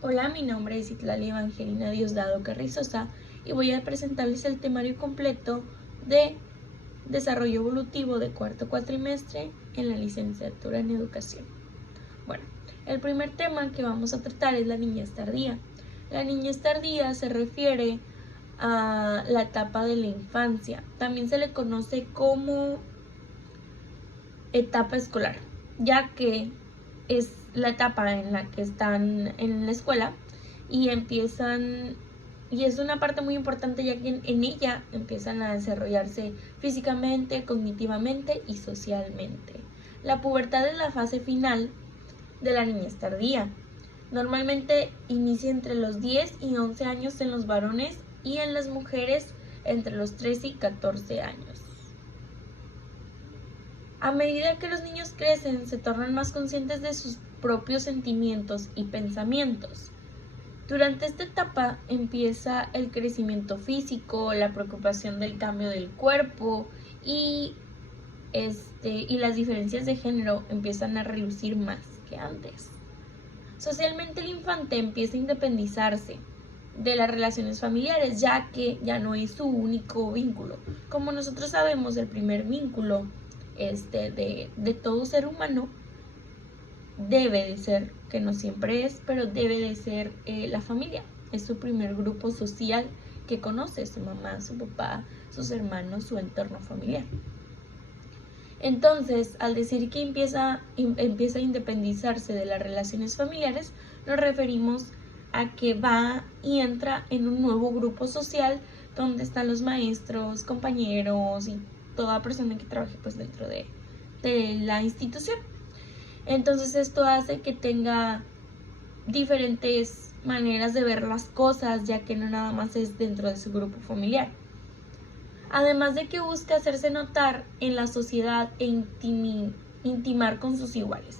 Hola, mi nombre es Itlali Evangelina Diosdado Carrizosa y voy a presentarles el temario completo de Desarrollo Evolutivo de cuarto cuatrimestre en la licenciatura en Educación. Bueno, el primer tema que vamos a tratar es la niñez tardía. La niñez tardía se refiere a la etapa de la infancia. También se le conoce como etapa escolar, ya que es la etapa en la que están en la escuela y es una parte muy importante, ya que en ella empiezan a desarrollarse físicamente, cognitivamente y socialmente. La pubertad es la fase final de la niñez tardía. Normalmente inicia entre los 10 y 11 años en los varones y en las mujeres entre los 13 y 14 años. A medida que los niños crecen, se tornan más conscientes de sus propios sentimientos y pensamientos. Durante esta etapa empieza el crecimiento físico, la preocupación del cambio del cuerpo y las diferencias de género empiezan a relucir más que antes. Socialmente, el infante empieza a independizarse de las relaciones familiares, ya que ya no es su único vínculo. Como nosotros sabemos, el primer vínculo de todo ser humano debe de ser, que no siempre es, pero debe de ser la familia. Es su primer grupo social que conoce, su mamá, su papá, sus hermanos, su entorno familiar. Entonces, al decir que empieza a independizarse de las relaciones familiares, nos referimos a que va y entra en un nuevo grupo social donde están los maestros, compañeros y toda persona que trabaje pues dentro de la institución. Entonces esto hace que tenga diferentes maneras de ver las cosas, ya que no nada más es dentro de su grupo familiar. Además de que busca hacerse notar en la sociedad e intimar con sus iguales.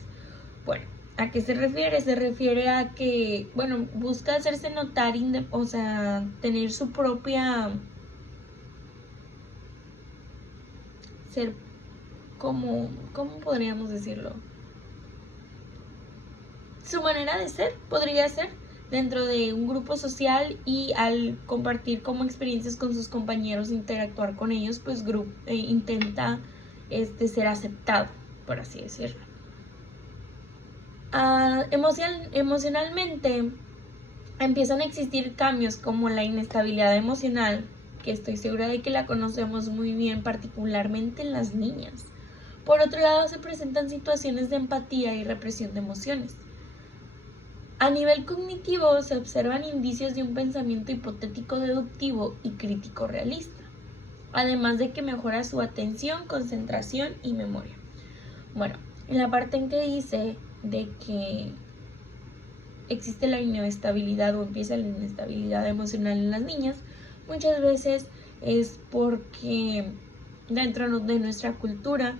Bueno, ¿a qué se refiere? Se refiere a que, busca hacerse notar, tener su propia, ser como, ¿cómo podríamos decirlo? Su manera de ser podría ser dentro de un grupo social, y al compartir como experiencias con sus compañeros, interactuar con ellos, pues intenta ser aceptado, por así decirlo. Emocionalmente empiezan a existir cambios como la inestabilidad emocional, que estoy segura de que la conocemos muy bien, particularmente en las niñas. Por otro lado, se presentan situaciones de empatía y represión de emociones. A nivel cognitivo, se observan indicios de un pensamiento hipotético deductivo y crítico realista, además de que mejora su atención, concentración y memoria. Bueno, en la parte en que dice de que existe la inestabilidad o empieza la inestabilidad emocional en las niñas, muchas veces es porque dentro de nuestra cultura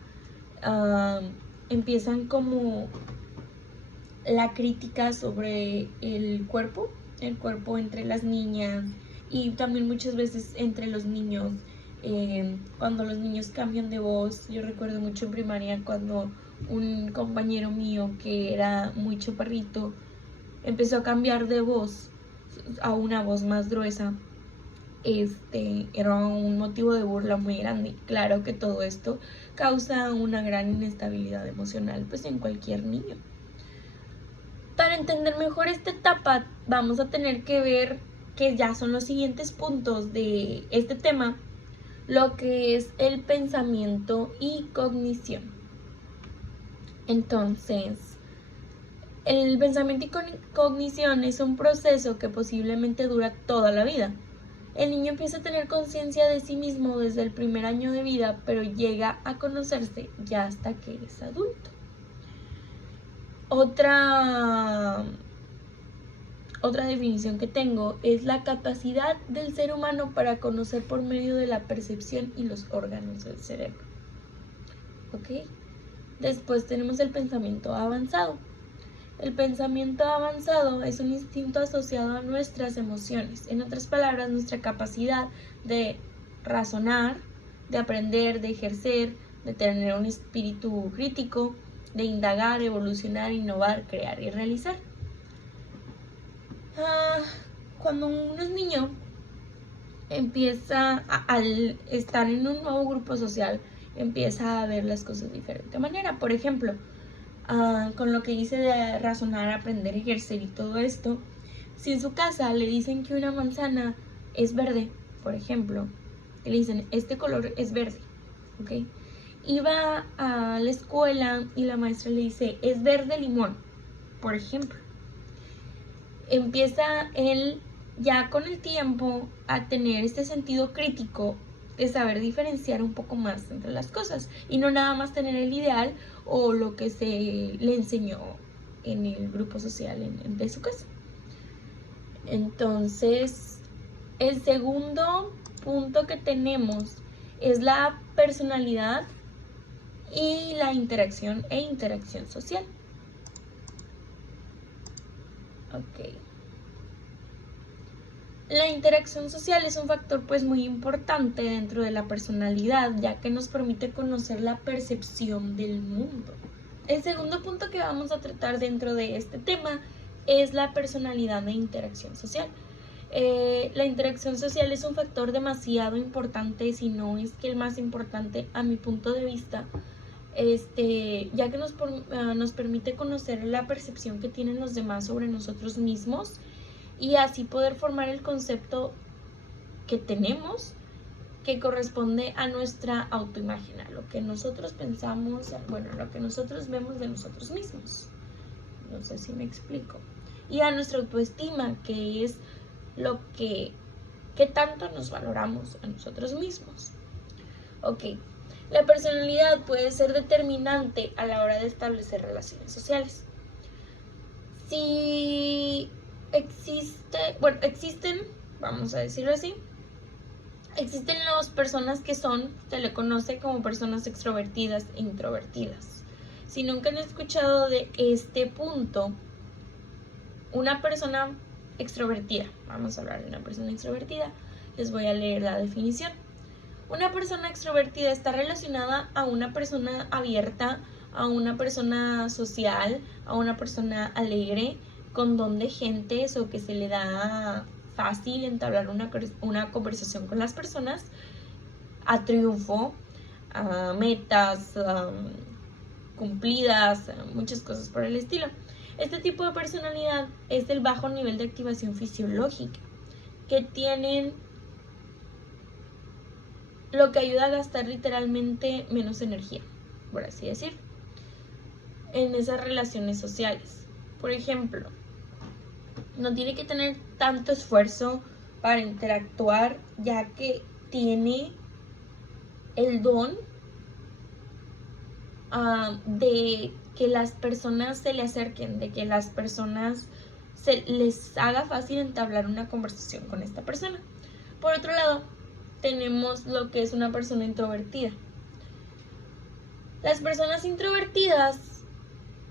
empiezan como la crítica sobre el cuerpo entre las niñas, y también muchas veces entre los niños. Cuando los niños cambian de voz, yo recuerdo mucho en primaria cuando un compañero mío que era muy chaparrito empezó a cambiar de voz a una voz más gruesa. Era un motivo de burla muy grande. Claro que todo esto causa una gran inestabilidad emocional pues en cualquier niño. Para entender mejor esta etapa, vamos a tener que ver, que ya son los siguientes puntos de este tema, lo que es el pensamiento y cognición. Entonces, el pensamiento y cognición es un proceso que posiblemente dura toda la vida. El niño empieza a tener conciencia de sí mismo desde el primer año de vida, pero llega a conocerse ya hasta que es adulto. Otra definición que tengo es la capacidad del ser humano para conocer por medio de la percepción y los órganos del cerebro. ¿Ok? Después tenemos el pensamiento avanzado. El pensamiento avanzado es un instinto asociado a nuestras emociones. En otras palabras, nuestra capacidad de razonar, de aprender, de ejercer, de tener un espíritu crítico, de indagar, evolucionar, innovar, crear y realizar. Cuando uno es niño, al estar en un nuevo grupo social, empieza a ver las cosas de diferente manera. Por ejemplo, con lo que dice de razonar, aprender, ejercer y todo esto, si en su casa le dicen que una manzana es verde, por ejemplo, que le dicen, este color es verde, ¿ok? Y va a la escuela y la maestra le dice, es verde limón, por ejemplo. Empieza él ya con el tiempo a tener este sentido crítico de saber diferenciar un poco más entre las cosas y no nada más tener el ideal o lo que se le enseñó en el grupo social de su casa. Entonces, el segundo punto que tenemos es la personalidad y la interacción social. Ok. La interacción social es un factor pues muy importante dentro de la personalidad, ya que nos permite conocer la percepción del mundo. El segundo punto que vamos a tratar dentro de este tema es la personalidad e interacción social. La interacción social es un factor demasiado importante, si no es que el más importante a mi punto de vista, ya que nos permite conocer la percepción que tienen los demás sobre nosotros mismos y así poder formar el concepto que tenemos que corresponde a nuestra autoimagen, a lo que nosotros pensamos, bueno, a lo que nosotros vemos de nosotros mismos. No sé si me explico. Y a nuestra autoestima, que es lo que tanto nos valoramos a nosotros mismos. Ok, la personalidad puede ser determinante a la hora de establecer relaciones sociales. Si existen, vamos a decirlo así, existen las personas que se le conoce como personas extrovertidas e introvertidas. Si nunca han escuchado de este punto, una persona extrovertida, vamos a hablar de una persona extrovertida, les voy a leer la definición. Una persona extrovertida está relacionada a una persona abierta, a una persona social, a una persona alegre, con don de gentes o que se le da fácil entablar una conversación con las personas, a triunfo, a metas cumplidas, muchas cosas por el estilo. Este tipo de personalidad es el bajo nivel de activación fisiológica que tienen, lo que ayuda a gastar literalmente menos energía, por así decir, en esas relaciones sociales. Por ejemplo, no tiene que tener tanto esfuerzo para interactuar, ya que tiene el don de que las personas se le acerquen, de que las personas se les haga fácil entablar una conversación con esta persona. Por otro lado, tenemos lo que es una persona introvertida. Las personas introvertidas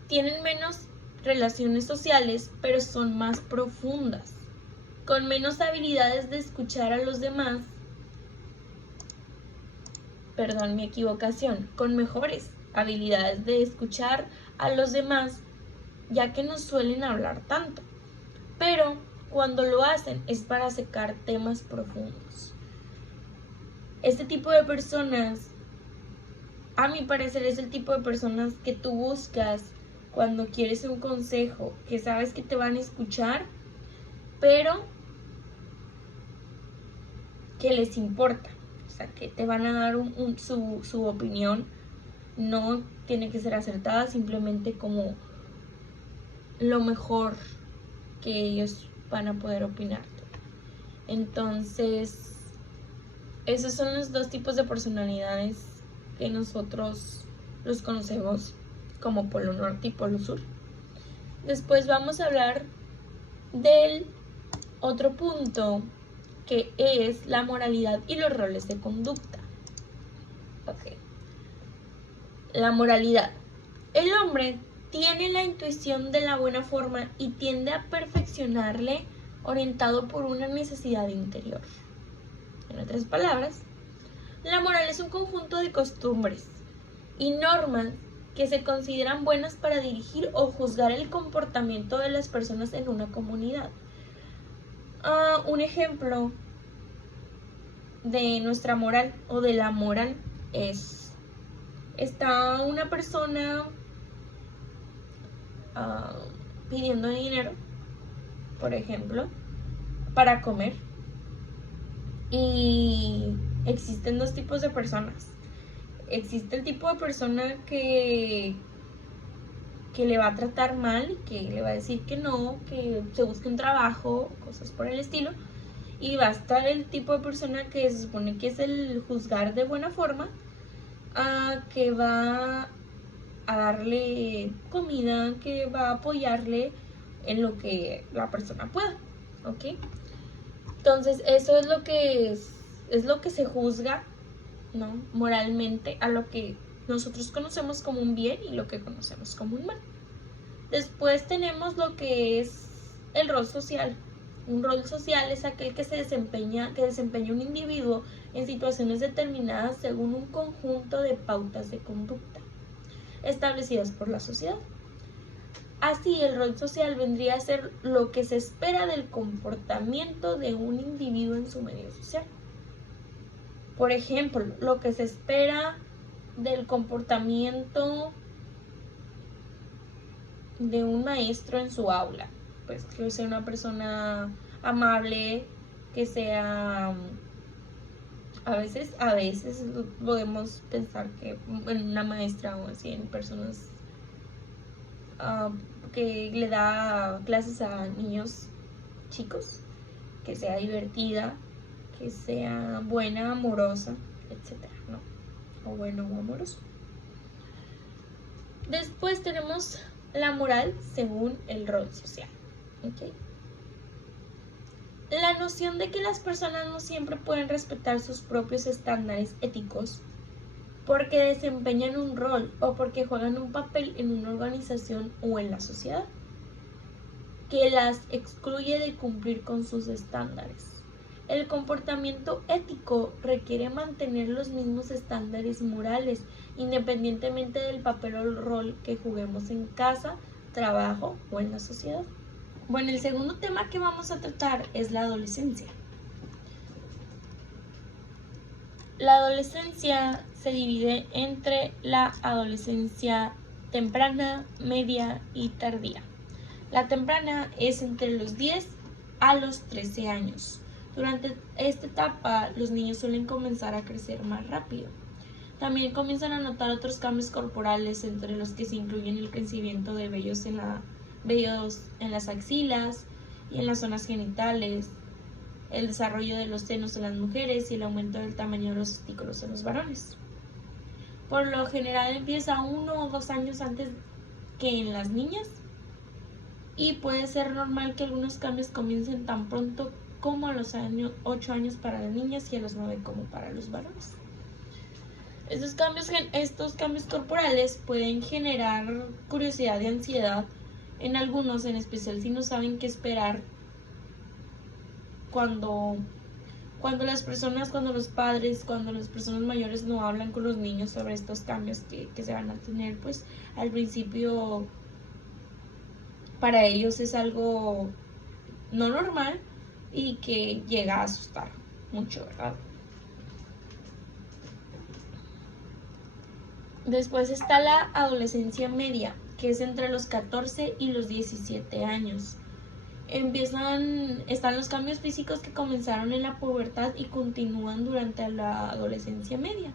tienen menos relaciones sociales, pero son más profundas, con menos habilidades de escuchar a los demás, con mejores habilidades de escuchar a los demás, ya que no suelen hablar tanto, pero cuando lo hacen es para sacar temas profundos. Este tipo de personas, a mi parecer, es el tipo de personas que tú buscas cuando quieres un consejo, que sabes que te van a escuchar, pero que les importa, o sea, que te van a dar su opinión. No tiene que ser acertada, simplemente como lo mejor que ellos van a poder opinarte. Entonces, esos son los dos tipos de personalidades que nosotros los conocemos como Polo Norte y Polo Sur. Después vamos a hablar del otro punto, que es la moralidad y los roles de conducta. Ok. La moralidad. El hombre tiene la intuición de la buena forma y tiende a perfeccionarle orientado por una necesidad interior. En otras palabras, la moral es un conjunto de costumbres y normas que se consideran buenas para dirigir o juzgar el comportamiento de las personas en una comunidad. Un ejemplo de nuestra moral o de la moral es, está una persona pidiendo dinero, por ejemplo, para comer, y existen dos tipos de personas. Existe el tipo de persona que le va a tratar mal, que le va a decir que no, que se busque un trabajo, cosas por el estilo. Y va a estar el tipo de persona que se supone que es el juzgar de buena forma, que va a darle comida, que va a apoyarle en lo que la persona pueda, ¿ok? Entonces eso es lo que se juzga, ¿no? Moralmente, a lo que nosotros conocemos como un bien y lo que conocemos como un mal. Después tenemos lo que es el rol social. Un rol social es aquel que desempeña un individuo en situaciones determinadas según un conjunto de pautas de conducta establecidas por la sociedad. Así, el rol social vendría a ser lo que se espera del comportamiento de un individuo en su medio social. Por ejemplo, lo que se espera del comportamiento de un maestro en su aula, pues que sea una persona amable, que sea, a veces podemos pensar que en una maestra o así, en personas que le da clases a niños chicos, que sea divertida, que sea buena, amorosa, etcétera, ¿no? O bueno o amoroso. Después tenemos la moral según el rol social, ¿ok? La noción de que las personas no siempre pueden respetar sus propios estándares éticos porque desempeñan un rol o porque juegan un papel en una organización o en la sociedad, que las excluye de cumplir con sus estándares. El comportamiento ético requiere mantener los mismos estándares morales, independientemente del papel o el rol que juguemos en casa, trabajo o en la sociedad. Bueno, el segundo tema que vamos a tratar es la adolescencia. La adolescencia se divide entre la adolescencia temprana, media y tardía. La temprana es entre los 10 a los 13 años. Durante esta etapa, los niños suelen comenzar a crecer más rápido. También comienzan a notar otros cambios corporales, entre los que se incluyen el crecimiento de vellos en las axilas y en las zonas genitales, el desarrollo de los senos en las mujeres y el aumento del tamaño de los testículos en los varones. Por lo general empieza 1 o 2 años antes que en las niñas, y puede ser normal que algunos cambios comiencen tan pronto como a los 8 años para las niñas y a los 9 como para los varones. Estos cambios corporales pueden generar curiosidad y ansiedad en algunos, en especial si no saben qué esperar cuando las personas mayores no hablan con los niños sobre estos cambios que se van a tener. Pues al principio para ellos es algo no normal y que llega a asustar mucho, ¿verdad? Después está la adolescencia media, que es entre los 14 y los 17 años. Están los cambios físicos que comenzaron en la pubertad y continúan durante la adolescencia media.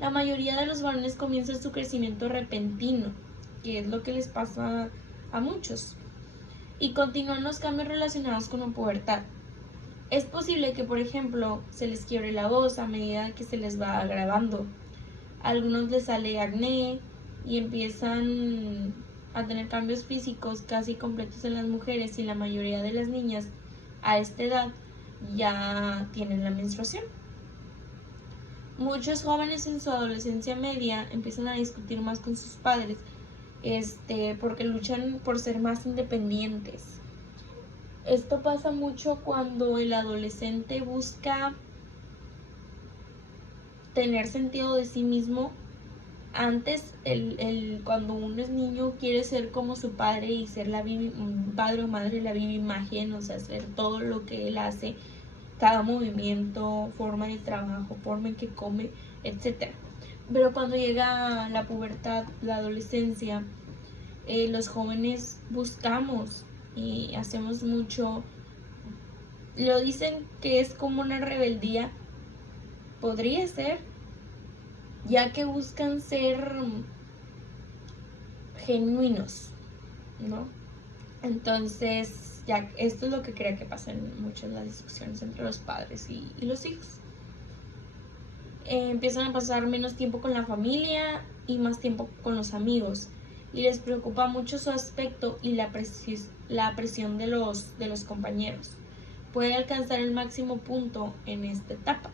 La mayoría de los varones comienzan su crecimiento repentino, que es lo que les pasa a muchos, y continúan los cambios relacionados con la pubertad. Es posible que, por ejemplo, se les quiebre la voz a medida que se les va agravando. A algunos les sale acné y empiezan a tener cambios físicos casi completos en las mujeres, y la mayoría de las niñas a esta edad ya tienen la menstruación. Muchos jóvenes en su adolescencia media empiezan a discutir más con sus padres, porque luchan por ser más independientes. Esto pasa mucho cuando el adolescente busca tener sentido de sí mismo Antes, cuando uno es niño, quiere ser como su padre y ser padre o madre, la viva imagen, o sea, hacer todo lo que él hace, cada movimiento, forma de trabajo, forma en que come, etc. Pero cuando llega la pubertad, la adolescencia, los jóvenes buscamos y hacemos mucho. Lo dicen que es como una rebeldía. Podría ser, ya que buscan ser genuinos, ¿no? Entonces, ya esto es lo que crea que pasa en muchas de las discusiones entre los padres y los hijos. Empiezan a pasar menos tiempo con la familia y más tiempo con los amigos, y les preocupa mucho su aspecto y la presión de los compañeros. Puede alcanzar el máximo punto en esta etapa.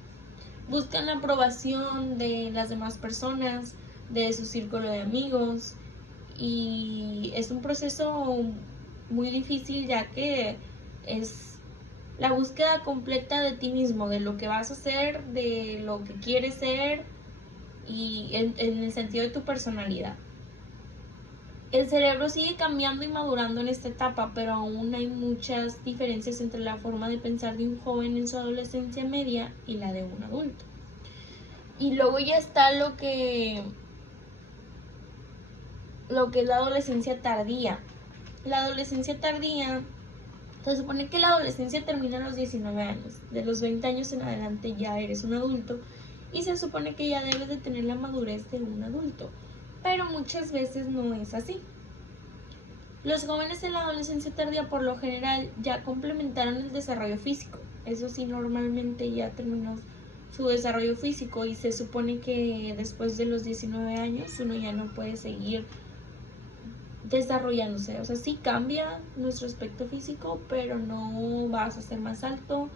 Buscan la aprobación de las demás personas, de su círculo de amigos, y es un proceso muy difícil, ya que es la búsqueda completa de ti mismo, de lo que vas a hacer, de lo que quieres ser y en el sentido de tu personalidad. El cerebro sigue cambiando y madurando en esta etapa, pero aún hay muchas diferencias entre la forma de pensar de un joven en su adolescencia media y la de un adulto. Y luego ya está lo que es la adolescencia tardía. La adolescencia tardía, se supone que la adolescencia termina a los 19 años. De los 20 años en adelante ya eres un adulto y se supone que ya debes de tener la madurez de un adulto. Pero muchas veces no es así. Los jóvenes en la adolescencia tardía por lo general ya complementaron el desarrollo físico. Eso sí, normalmente ya terminó su desarrollo físico y se supone que después de los 19 años uno ya no puede seguir desarrollándose. O sea, sí cambia nuestro aspecto físico, pero no vas a ser más alto.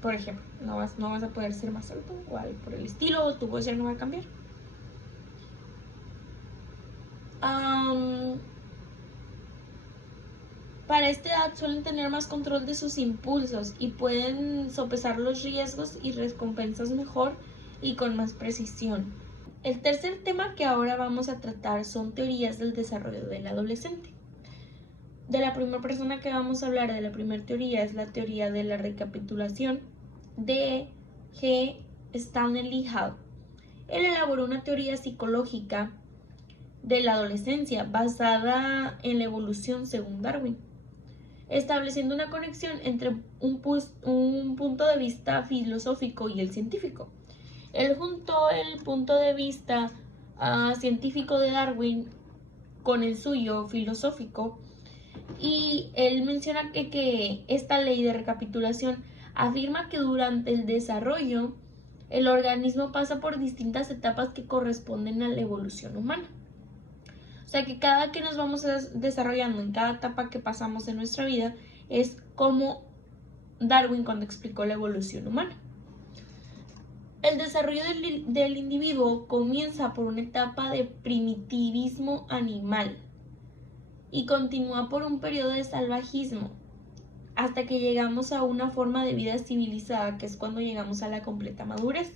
Por ejemplo, no vas a poder ser más alto o algo por el estilo, o tu voz ya no va a cambiar. Para esta edad suelen tener más control de sus impulsos y pueden sopesar los riesgos y recompensas mejor y con más precisión. El tercer tema que ahora vamos a tratar son teorías del desarrollo del adolescente. De la primera persona que vamos a hablar, de la primera teoría, es la teoría de la recapitulación de G. Stanley Hall. Él elaboró una teoría psicológica de la adolescencia basada en la evolución según Darwin, estableciendo una conexión entre un punto de vista filosófico y el científico. Él juntó el punto de vista científico de Darwin con el suyo filosófico, y él menciona que esta ley de recapitulación afirma que durante el desarrollo el organismo pasa por distintas etapas que corresponden a la evolución humana. O sea que cada que nos vamos desarrollando, en cada etapa que pasamos en nuestra vida, es como Darwin cuando explicó la evolución humana. El desarrollo del individuo comienza por una etapa de primitivismo animal y continúa por un periodo de salvajismo hasta que llegamos a una forma de vida civilizada, que es cuando llegamos a la completa madurez.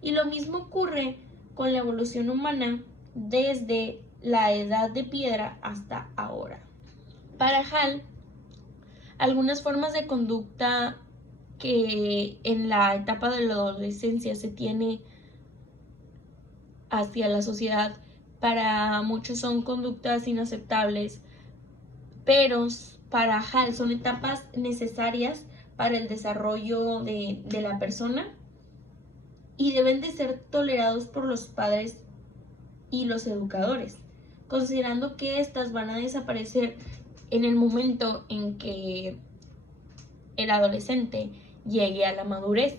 Y lo mismo ocurre con la evolución humana desde la edad de piedra hasta ahora. Para Hall, algunas formas de conducta que en la etapa de la adolescencia se tiene hacia la sociedad, para muchos son conductas inaceptables, pero para Hall son etapas necesarias para el desarrollo de la persona y deben de ser tolerados por los padres y los educadores, considerando que estas van a desaparecer en el momento en que el adolescente llegue a la madurez.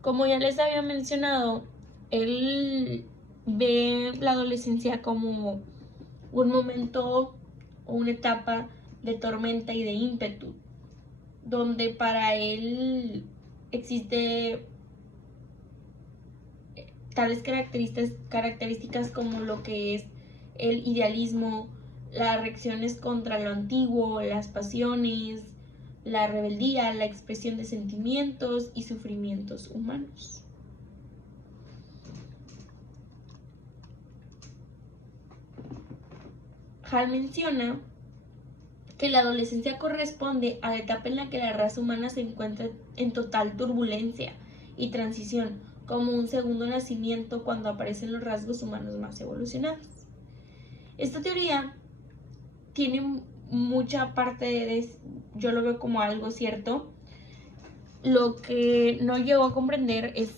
Como ya les había mencionado, él ve la adolescencia como un momento o una etapa de tormenta y de ímpetu, donde para él existe tales características como lo que es el idealismo, las reacciones contra lo antiguo, las pasiones, la rebeldía, la expresión de sentimientos y sufrimientos humanos. Hall menciona que la adolescencia corresponde a la etapa en la que la raza humana se encuentra en total turbulencia y transición, como un segundo nacimiento cuando aparecen los rasgos humanos más evolucionados. Esta teoría tiene mucha parte yo lo veo como algo cierto. Lo que no llego a comprender es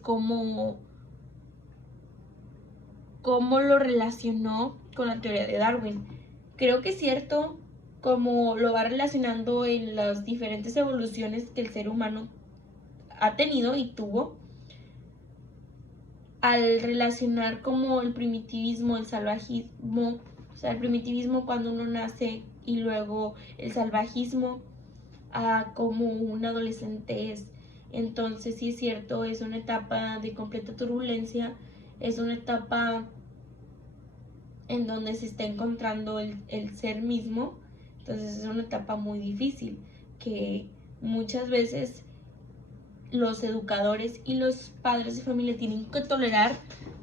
cómo lo relacionó con la teoría de Darwin. Creo que es cierto como lo va relacionando en las diferentes evoluciones que el ser humano ha tenido y tuvo, al relacionar como el primitivismo, el salvajismo, o sea, el primitivismo cuando uno nace y luego el salvajismo a como un adolescente es. Entonces sí es cierto, es una etapa de completa turbulencia, es una etapa en donde se está encontrando el ser mismo. Entonces es una etapa muy difícil que muchas veces los educadores y los padres de familia tienen que tolerar,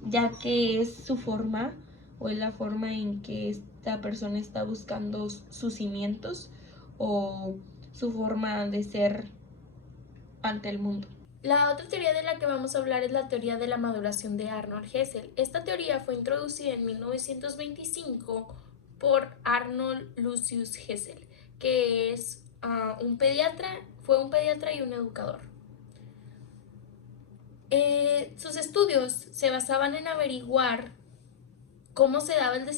ya que es su forma o es la forma en que esta persona está buscando sus cimientos o su forma de ser ante el mundo. La otra teoría de la que vamos a hablar es la teoría de la maduración de Arnold Hessel. Esta teoría fue introducida en 1925 por Arnold Lucius Hessel, que es fue un pediatra y un educador. Sus estudios se basaban en averiguar cómo se daba el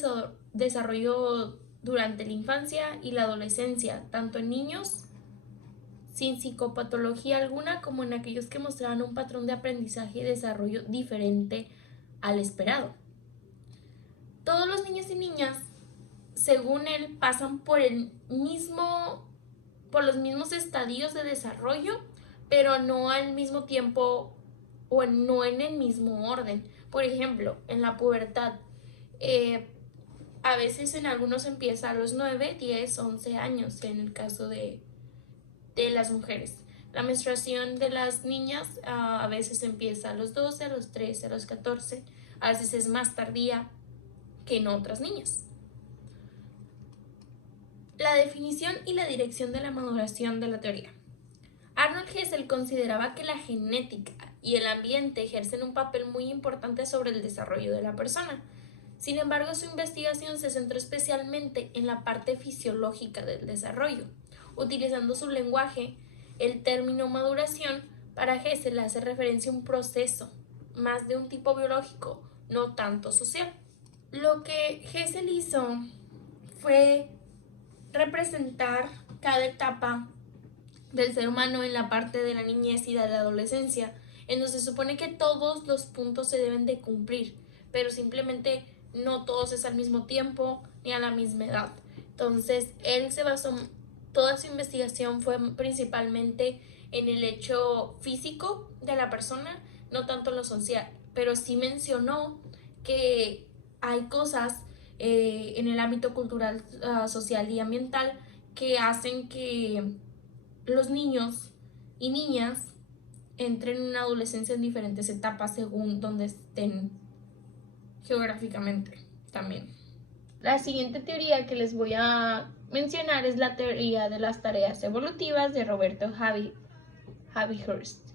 desarrollo durante la infancia y la adolescencia, tanto en niños sin psicopatología alguna como en aquellos que mostraban un patrón de aprendizaje y desarrollo diferente al esperado. Todos los niños y niñas, según él, pasan por los mismos estadios de desarrollo, pero no al mismo tiempo o no en el mismo orden. Por ejemplo, en la pubertad, a veces en algunos empieza a los 9, 10, 11 años, en el caso de las mujeres. La menstruación de las niñas a veces empieza a los 12, a los 13, a los 14, a veces es más tardía que en otras niñas. La definición y la dirección de la maduración de la teoría. Arnold Hessel consideraba que la genética y el ambiente ejercen un papel muy importante sobre el desarrollo de la persona. Sin embargo, su investigación se centró especialmente en la parte fisiológica del desarrollo. Utilizando su lenguaje, el término maduración para Hessel hace referencia a un proceso más de un tipo biológico, no tanto social. Lo que Hessel hizo fue representar cada etapa del ser humano en la parte de la niñez y de la adolescencia, en donde se supone que todos los puntos se deben de cumplir, pero simplemente no todos es al mismo tiempo ni a la misma edad. Entonces, toda su investigación fue principalmente en el hecho físico de la persona, no tanto lo social, pero sí mencionó que hay cosas en el ámbito cultural, social y ambiental que hacen que los niños y niñas entren en una adolescencia en diferentes etapas según donde estén geográficamente también. La siguiente teoría que les voy a mencionar es la teoría de las tareas evolutivas de Roberto Hurst.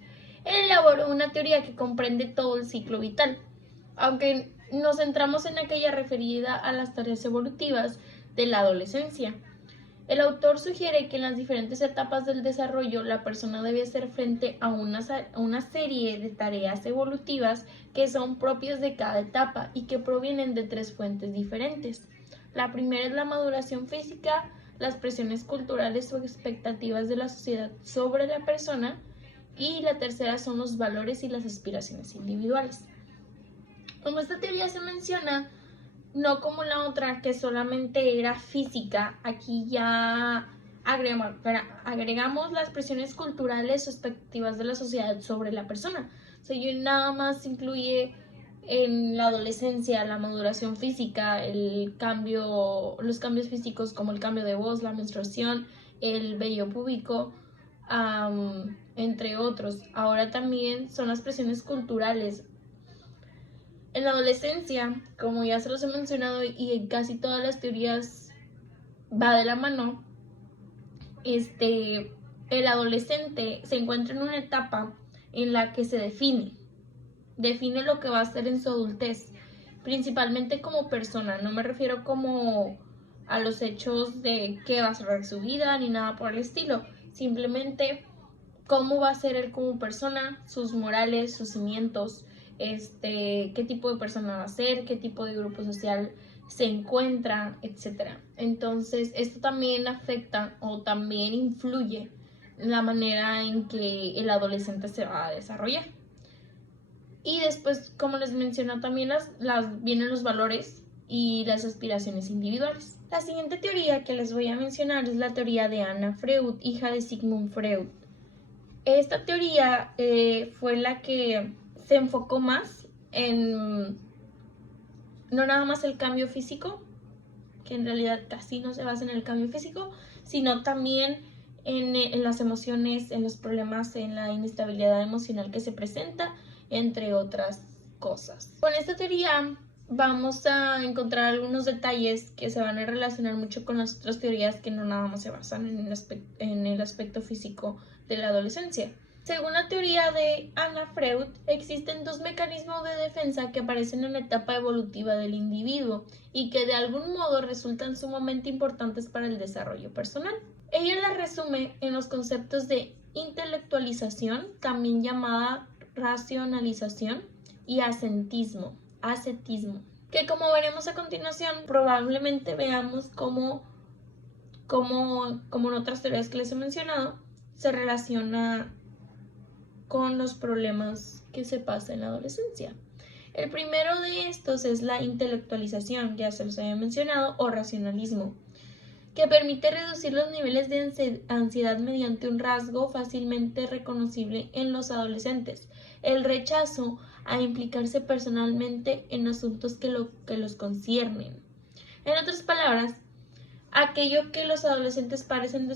Él elaboró una teoría que comprende todo el ciclo vital, aunque nos centramos en aquella referida a las tareas evolutivas de la adolescencia. El autor sugiere que en las diferentes etapas del desarrollo la persona debe hacer frente a una serie de tareas evolutivas que son propias de cada etapa y que provienen de tres fuentes diferentes. La primera es la maduración física, las presiones culturales o expectativas de la sociedad sobre la persona, y la tercera son los valores y las aspiraciones individuales. Como esta teoría se menciona, no como la otra que solamente era física, aquí ya agregamos las presiones culturales o expectativas de la sociedad sobre la persona. O sea, yo nada más incluye en la adolescencia la maduración física, los cambios físicos como el cambio de voz, la menstruación, el vello púbico, entre otros. Ahora también son las presiones culturales. En la adolescencia, como ya se los he mencionado y en casi todas las teorías va de la mano, el adolescente se encuentra en una etapa en la que se define lo que va a hacer en su adultez, principalmente como persona. No me refiero como a los hechos de qué va a ser de su vida ni nada por el estilo, simplemente cómo va a ser él como persona, sus morales, sus cimientos, qué tipo de persona va a ser, qué tipo de grupo social se encuentra, etcétera. Entonces, esto también afecta o también influye en la manera en que el adolescente se va a desarrollar. Y después, como les menciono, también vienen los valores y las aspiraciones individuales. La siguiente teoría que les voy a mencionar es la teoría de Anna Freud, hija de Sigmund Freud. Esta teoría fue la que se enfocó más en no nada más el cambio físico, que en realidad casi no se basa en el cambio físico, sino también en las emociones, en los problemas, en la inestabilidad emocional que se presenta, entre otras cosas. Con esta teoría vamos a encontrar algunos detalles que se van a relacionar mucho con las otras teorías que no nada más se basan en el aspecto físico de la adolescencia. Según la teoría de Anna Freud, existen dos mecanismos de defensa que aparecen en la etapa evolutiva del individuo y que de algún modo resultan sumamente importantes para el desarrollo personal. Ella la resume en los conceptos de intelectualización, también llamada racionalización, y ascetismo, que como veremos a continuación, probablemente veamos cómo en otras teorías que les he mencionado, se relaciona con los problemas que se pasa en la adolescencia. El primero de estos es la intelectualización, ya se los había mencionado, o racionalismo, que permite reducir los niveles de ansiedad mediante un rasgo fácilmente reconocible en los adolescentes: el rechazo a implicarse personalmente en asuntos que los conciernen. En otras palabras, aquello que los adolescentes parecen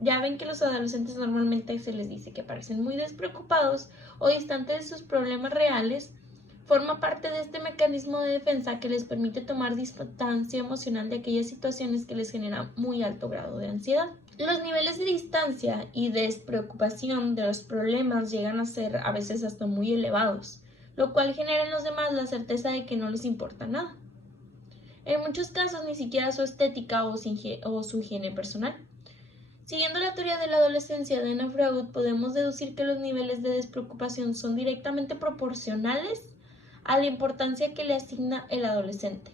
ya ven que los adolescentes normalmente se les dice que parecen muy despreocupados o distantes de sus problemas reales, forma parte de este mecanismo de defensa que les permite tomar distancia emocional de aquellas situaciones que les generan muy alto grado de ansiedad. Los niveles de distancia y despreocupación de los problemas llegan a ser a veces hasta muy elevados, lo cual genera en los demás la certeza de que no les importa nada. En muchos casos ni siquiera su estética o su higiene personal. Siguiendo la teoría de la adolescencia de Anna Freud, podemos deducir que los niveles de despreocupación son directamente proporcionales a la importancia que le asigna el adolescente.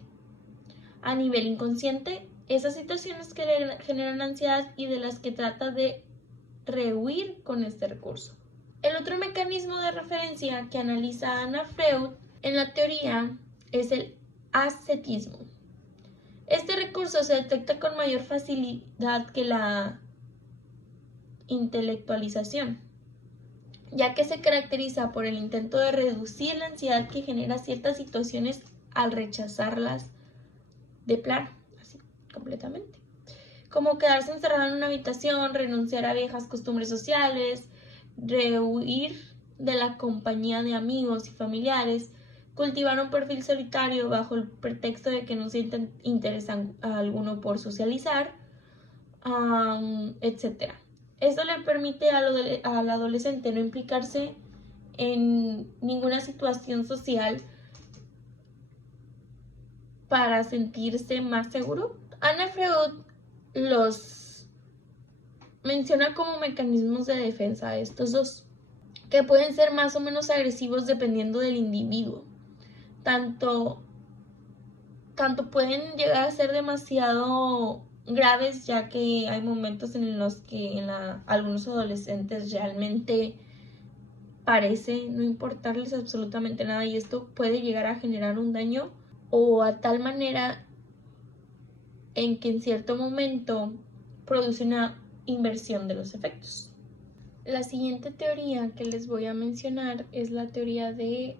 A nivel inconsciente, esas situaciones que le generan ansiedad y de las que trata de rehuir con este recurso. El otro mecanismo de referencia que analiza Anna Freud en la teoría es el ascetismo. Este recurso se detecta con mayor facilidad que la intelectualización, ya que se caracteriza por el intento de reducir la ansiedad que genera ciertas situaciones al rechazarlas de plano, así, completamente. Como quedarse encerrado en una habitación, renunciar a viejas costumbres sociales, rehuir de la compañía de amigos y familiares, cultivar un perfil solitario bajo el pretexto de que no sienten interés alguno por socializar, etc. Esto le permite al adolescente no implicarse en ninguna situación social para sentirse más seguro. Anna Freud los menciona como mecanismos de defensa estos dos, que pueden ser más o menos agresivos dependiendo del individuo. Tanto pueden llegar a ser demasiado graves, ya que hay momentos en los que algunos adolescentes realmente parece no importarles absolutamente nada, y esto puede llegar a generar un daño o a tal manera en que en cierto momento produce una inversión de los efectos. La siguiente teoría que les voy a mencionar es la teoría de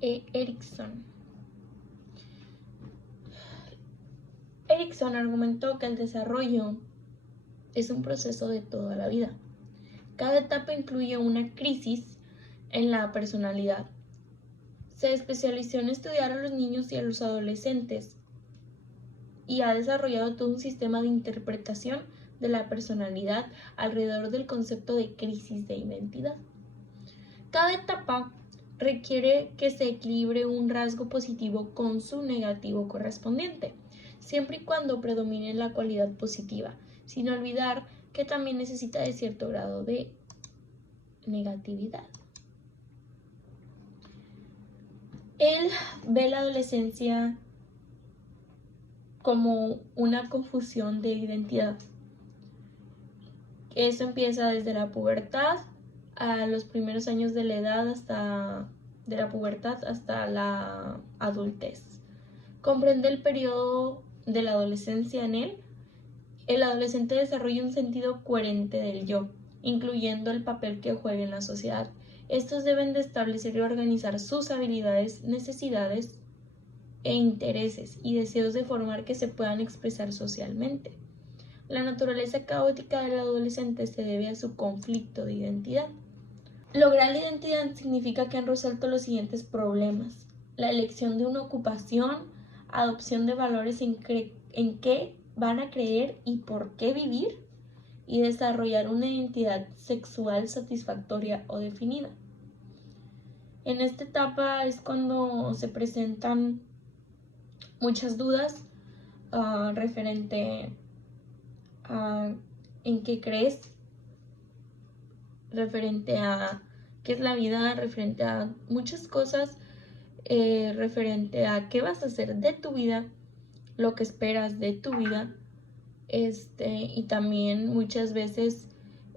Erikson. Erikson argumentó que el desarrollo es un proceso de toda la vida. Cada etapa incluye una crisis en la personalidad. Se especializó en estudiar a los niños y a los adolescentes y ha desarrollado todo un sistema de interpretación de la personalidad alrededor del concepto de crisis de identidad. Cada etapa requiere que se equilibre un rasgo positivo con su negativo correspondiente, siempre y cuando predomine la cualidad positiva, sin olvidar que también necesita de cierto grado de negatividad. Él ve la adolescencia como una confusión de identidad. Eso empieza desde la pubertad a los primeros años de la edad de la pubertad hasta la adultez. Comprende el periodo de la adolescencia en él. El adolescente desarrolla un sentido coherente del yo, incluyendo el papel que juega en la sociedad. Estos deben de establecer y organizar sus habilidades, necesidades e intereses y deseos de forma que se puedan expresar socialmente. La naturaleza caótica del adolescente se debe a su conflicto de identidad. Lograr la identidad significa que han resuelto los siguientes problemas: la elección de una ocupación, adopción de valores en qué van a creer y por qué vivir, y desarrollar una identidad sexual satisfactoria o definida. En esta etapa es cuando se presentan muchas dudas referente a en qué crees, referente a qué es la vida, referente a muchas cosas, referente a qué vas a hacer de tu vida, lo que esperas de tu vida, y también muchas veces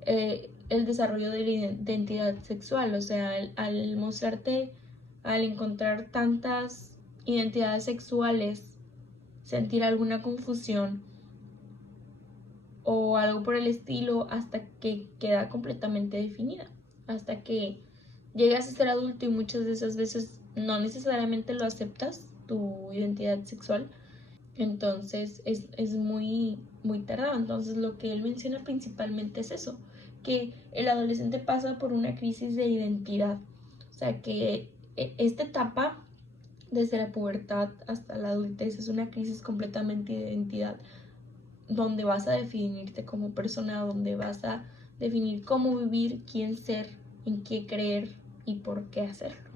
el desarrollo de la identidad sexual, o sea, al mostrarte, al encontrar tantas identidades sexuales, sentir alguna confusión o algo por el estilo hasta que queda completamente definida, hasta que llegas a ser adulto y muchas de esas veces no necesariamente lo aceptas, tu identidad sexual. Entonces es muy tardado. Entonces lo que él menciona principalmente es eso, que el adolescente pasa por una crisis de identidad. O sea que esta etapa, desde la pubertad hasta la adultez, es una crisis completamente de identidad, donde vas a definirte como persona, donde vas a definir cómo vivir, quién ser, en qué creer y por qué hacerlo.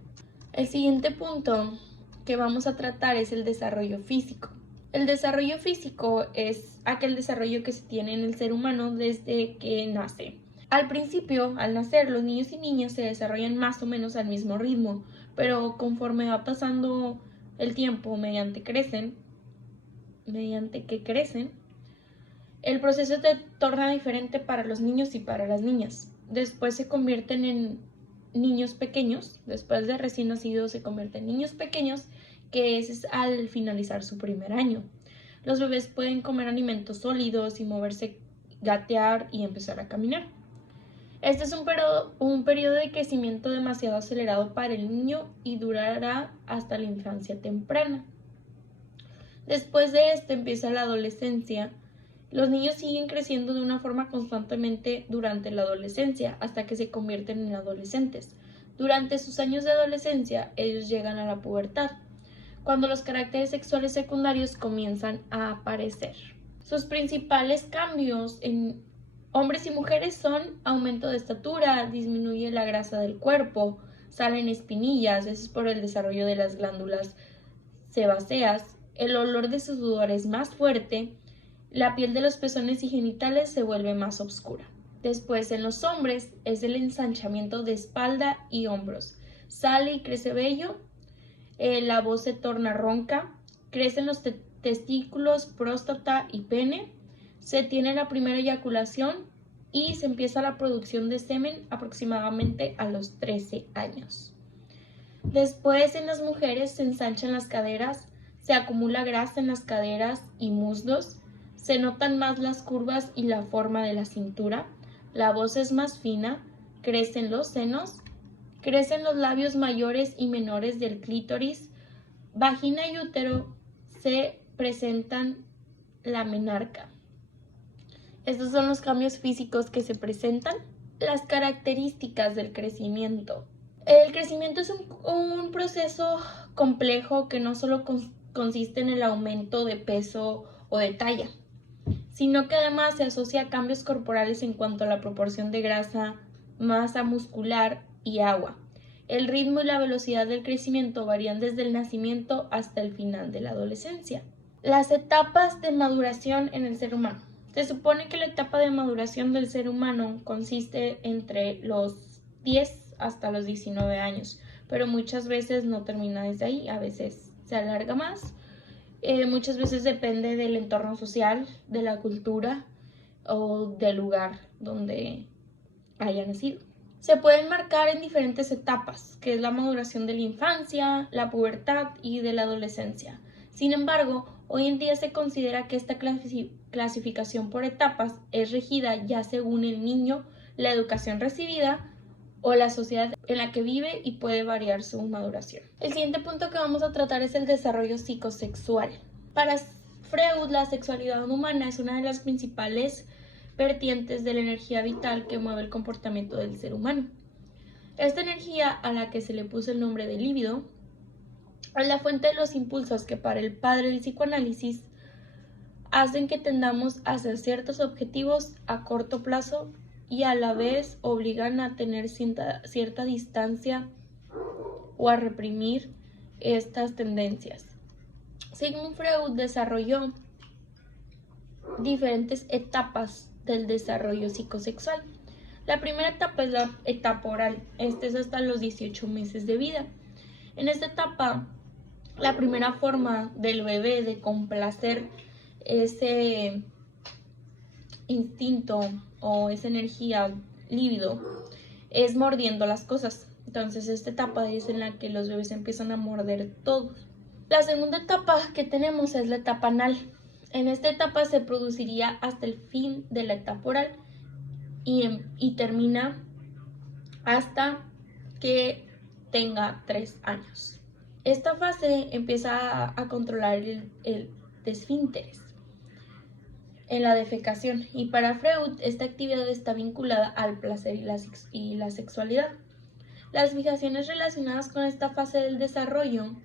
El siguiente punto que vamos a tratar es el desarrollo físico. El desarrollo físico es aquel desarrollo que se tiene en el ser humano desde que nace. Al principio, al nacer, los niños y niñas se desarrollan más o menos al mismo ritmo, pero conforme va pasando el tiempo, mediante que crecen, el proceso se torna diferente para los niños y para las niñas. Después se convierten en niños pequeños, después de recién nacidos se convierten en niños pequeños, que es al finalizar su primer año. Los bebés pueden comer alimentos sólidos y moverse, gatear y empezar a caminar. Este es un periodo de crecimiento demasiado acelerado para el niño y durará hasta la infancia temprana. Después de esto empieza la adolescencia. Los niños siguen creciendo de una forma constantemente durante la adolescencia hasta que se convierten en adolescentes. Durante sus años de adolescencia, ellos llegan a la pubertad, cuando los caracteres sexuales secundarios comienzan a aparecer. Sus principales cambios en hombres y mujeres son aumento de estatura, disminuye la grasa del cuerpo, salen espinillas, eso es por el desarrollo de las glándulas sebáceas, el olor de su sudor es más fuerte, la piel de los pezones y genitales se vuelve más oscura. Después, en los hombres, es el ensanchamiento de espalda y hombros. Sale y crece vello, la voz se torna ronca, crecen los testículos, próstata y pene, se tiene la primera eyaculación y se empieza la producción de semen aproximadamente a los 13 años. Después, en las mujeres se ensanchan las caderas, se acumula grasa en las caderas y muslos, se notan más las curvas y la forma de la cintura, la voz es más fina, crecen los senos, crecen los labios mayores y menores del clítoris, vagina y útero se presentan la menarca. Estos son los cambios físicos que se presentan. Las características del crecimiento. El crecimiento es un proceso complejo que no solo consiste en el aumento de peso o de talla, sino que además se asocia a cambios corporales en cuanto a la proporción de grasa, masa muscular y agua. El ritmo y la velocidad del crecimiento varían desde el nacimiento hasta el final de la adolescencia. Las etapas de maduración en el ser humano. Se supone que la etapa de maduración del ser humano consiste entre los 10 hasta los 19 años, pero muchas veces no termina desde ahí, a veces se alarga más. Muchas veces depende del entorno social, de la cultura o del lugar donde haya nacido. Se pueden marcar en diferentes etapas, que es la maduración de la infancia, la pubertad y de la adolescencia. Sin embargo, hoy en día se considera que esta clasificación por etapas es regida ya según el niño, la educación recibida o la sociedad en la que vive y puede variar su maduración. El siguiente punto que vamos a tratar es el desarrollo psicosexual. Para Freud, la sexualidad humana es una de las principales vertientes de la energía vital que mueve el comportamiento del ser humano. Esta energía, a la que se le puso el nombre de líbido, es la fuente de los impulsos que para el padre del psicoanálisis hacen que tendamos hacia ciertos objetivos a corto plazo y a la vez obligan a tener cierta distancia o a reprimir estas tendencias. Sigmund Freud desarrolló diferentes etapas del desarrollo psicosexual. La primera etapa es la etapa oral. Esta es hasta los 18 meses de vida. En esta etapa, la primera forma del bebé de complacer ese instinto o esa energía líbido es mordiendo las cosas. Entonces esta etapa es en la que los bebés empiezan a morder todo. La segunda etapa que tenemos es la etapa anal. En esta etapa se produciría hasta el fin de la etapa oral y termina hasta que tenga 3 años. Esta fase empieza a controlar el esfínteres en la defecación y para Freud esta actividad está vinculada al placer y la sexualidad. Las fijaciones relacionadas con esta fase del desarrollo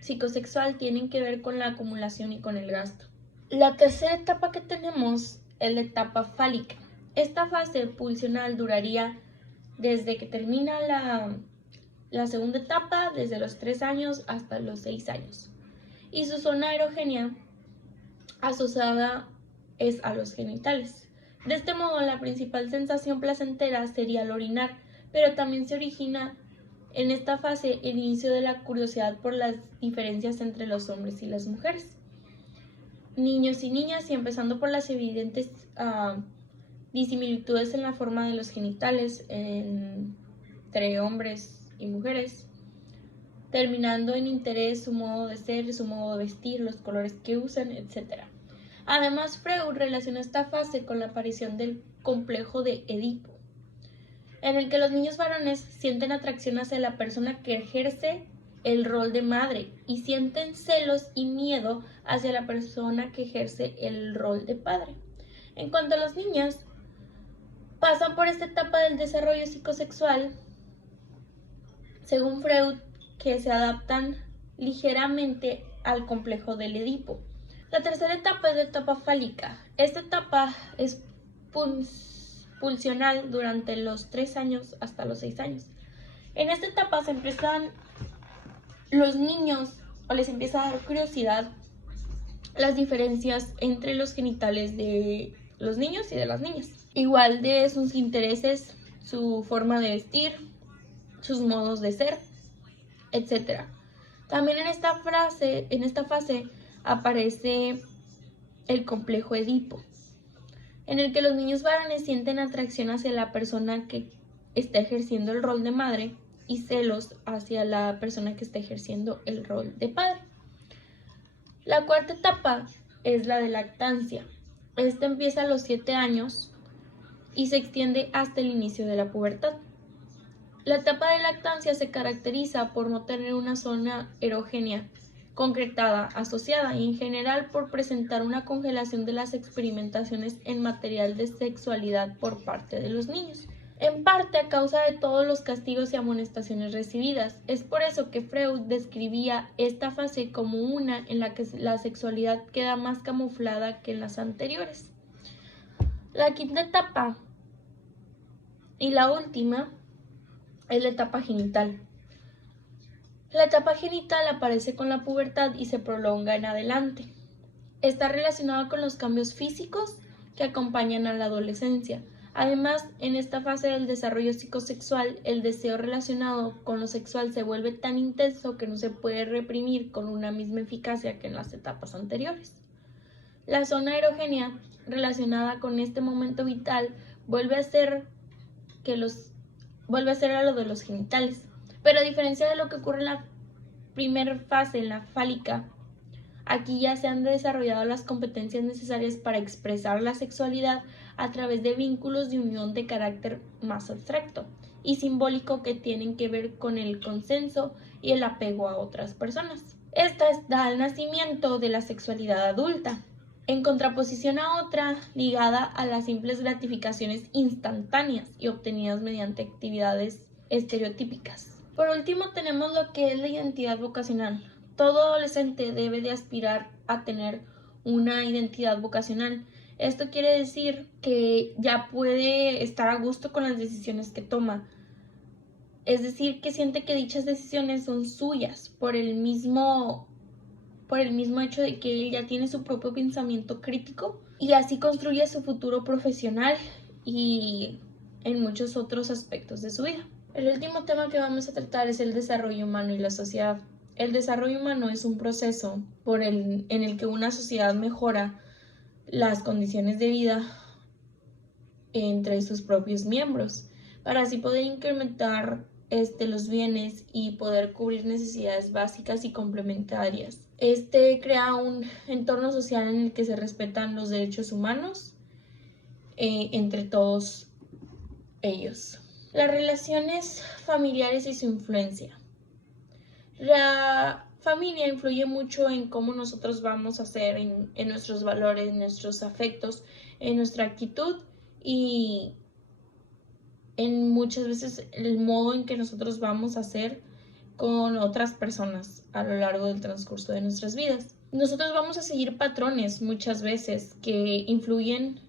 psicosexual tienen que ver con la acumulación y con el gasto. La tercera etapa que tenemos es la etapa fálica. Esta fase pulsional duraría desde que termina la segunda etapa, desde los 3 años hasta los 6 años. Y su zona erógena asociada es a los genitales. De este modo, la principal sensación placentera sería el orinar, pero también se origina en esta fase el inicio de la curiosidad por las diferencias entre los hombres y las mujeres. Niños y niñas, y empezando por las evidentes disimilitudes en la forma de los genitales entre hombres y mujeres, terminando en interés, su modo de ser, su modo de vestir, los colores que usan, etc. Además, Freud relaciona esta fase con la aparición del complejo de Edipo, en el que los niños varones sienten atracción hacia la persona que ejerce el rol de madre y sienten celos y miedo hacia la persona que ejerce el rol de padre. En cuanto a las niñas, pasan por esta etapa del desarrollo psicosexual, según Freud, que se adaptan ligeramente al complejo del Edipo. La tercera etapa es la etapa fálica. Esta etapa es pulsional durante los 3 años hasta los 6 años. En esta etapa se empiezan los niños o les empieza a dar curiosidad las diferencias entre los genitales de los niños y de las niñas. Igual de sus intereses, su forma de vestir, sus modos de ser, etc. También en esta fase aparece el complejo Edipo, en el que los niños varones sienten atracción hacia la persona que está ejerciendo el rol de madre y celos hacia la persona que está ejerciendo el rol de padre. La cuarta etapa es la de lactancia. Esta empieza a los 7 años y se extiende hasta el inicio de la pubertad. La etapa de lactancia se caracteriza por no tener una zona erógena concretada, asociada y en general por presentar una congelación de las experimentaciones en material de sexualidad por parte de los niños. en parte a causa de todos los castigos y amonestaciones recibidas. Es por eso que Freud describía esta fase como una en la que la sexualidad queda más camuflada que en las anteriores. La quinta etapa y la última es la etapa genital. La etapa genital aparece con la pubertad y se prolonga en adelante. Está relacionada con los cambios físicos que acompañan a la adolescencia. Además, en esta fase del desarrollo psicosexual, el deseo relacionado con lo sexual se vuelve tan intenso que no se puede reprimir con una misma eficacia que en las etapas anteriores. La zona erógena relacionada con este momento vital vuelve a ser a lo de los genitales. Pero a diferencia de lo que ocurre en la primera fase, en la fálica, aquí ya se han desarrollado las competencias necesarias para expresar la sexualidad a través de vínculos de unión de carácter más abstracto y simbólico que tienen que ver con el consenso y el apego a otras personas. Esta da el nacimiento de la sexualidad adulta, en contraposición a otra ligada a las simples gratificaciones instantáneas y obtenidas mediante actividades estereotípicas. Por último, tenemos lo que es la identidad vocacional. Todo adolescente debe de aspirar a tener una identidad vocacional. Esto quiere decir que ya puede estar a gusto con las decisiones que toma. Es decir, que siente que dichas decisiones son suyas por el mismo hecho de que él ya tiene su propio pensamiento crítico y así construye su futuro profesional y en muchos otros aspectos de su vida. El último tema que vamos a tratar es el desarrollo humano y la sociedad. El desarrollo humano es un proceso en el que una sociedad mejora las condiciones de vida entre sus propios miembros, para así poder incrementar los bienes y poder cubrir necesidades básicas y complementarias. Crea un entorno social en el que se respetan los derechos humanos entre todos ellos. Las relaciones familiares y su influencia. La familia influye mucho en cómo nosotros vamos a ser, en nuestros valores, en nuestros afectos, en nuestra actitud y en muchas veces el modo en que nosotros vamos a ser con otras personas a lo largo del transcurso de nuestras vidas. Nosotros vamos a seguir patrones muchas veces que influyen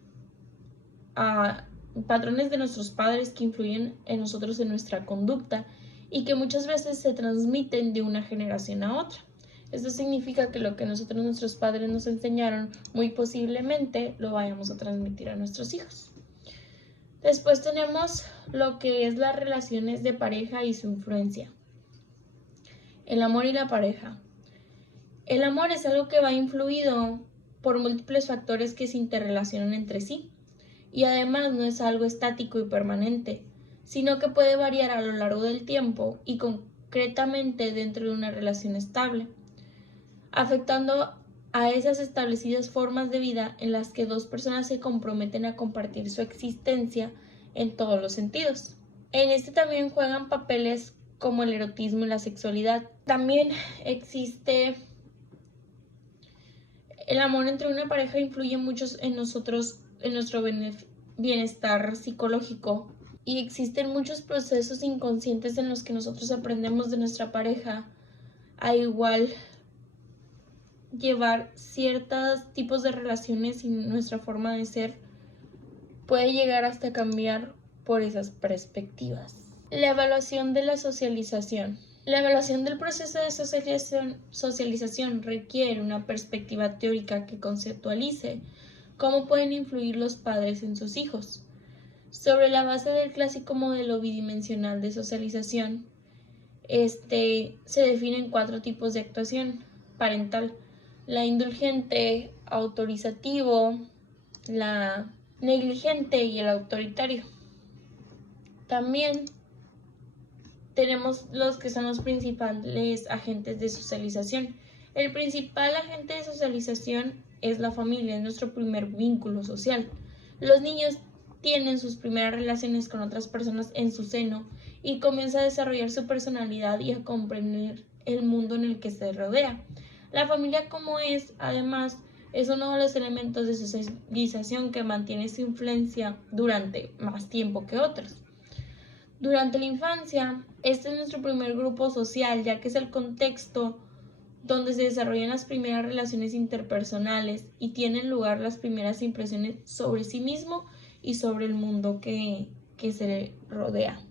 a patrones de nuestros padres que influyen en nosotros en nuestra conducta y que muchas veces se transmiten de una generación a otra. Esto significa que lo que nuestros padres nos enseñaron, muy posiblemente lo vayamos a transmitir a nuestros hijos. Después tenemos lo que es las relaciones de pareja y su influencia. El amor y la pareja. El amor es algo que va influido por múltiples factores que se interrelacionan entre sí y además no es algo estático y permanente, sino que puede variar a lo largo del tiempo y concretamente dentro de una relación estable, afectando a esas establecidas formas de vida en las que dos personas se comprometen a compartir su existencia en todos los sentidos. En este también juegan papeles como el erotismo y la sexualidad. También existe el amor entre una pareja, influye mucho en nosotros, en nuestro bienestar psicológico, y existen muchos procesos inconscientes en los que nosotros aprendemos de nuestra pareja a igual llevar ciertos tipos de relaciones y nuestra forma de ser puede llegar hasta cambiar por esas perspectivas. La evaluación de la socialización. La evaluación del proceso de socialización requiere una perspectiva teórica que conceptualice cómo pueden influir los padres en sus hijos. Sobre la base del clásico modelo bidimensional de socialización, se definen 4 tipos de actuación parental: la indulgente, autorizativo, la negligente y el autoritario. También tenemos los que son los principales agentes de socialización. El principal agente de socialización es la familia, es nuestro primer vínculo social. Los niños tienen sus primeras relaciones con otras personas en su seno y comienza a desarrollar su personalidad y a comprender el mundo en el que se rodea. La familia, además, es uno de los elementos de socialización que mantiene su influencia durante más tiempo que otros. Durante la infancia, este es nuestro primer grupo social, ya que es el contexto donde se desarrollan las primeras relaciones interpersonales y tienen lugar las primeras impresiones sobre sí mismo y sobre el mundo que se rodea.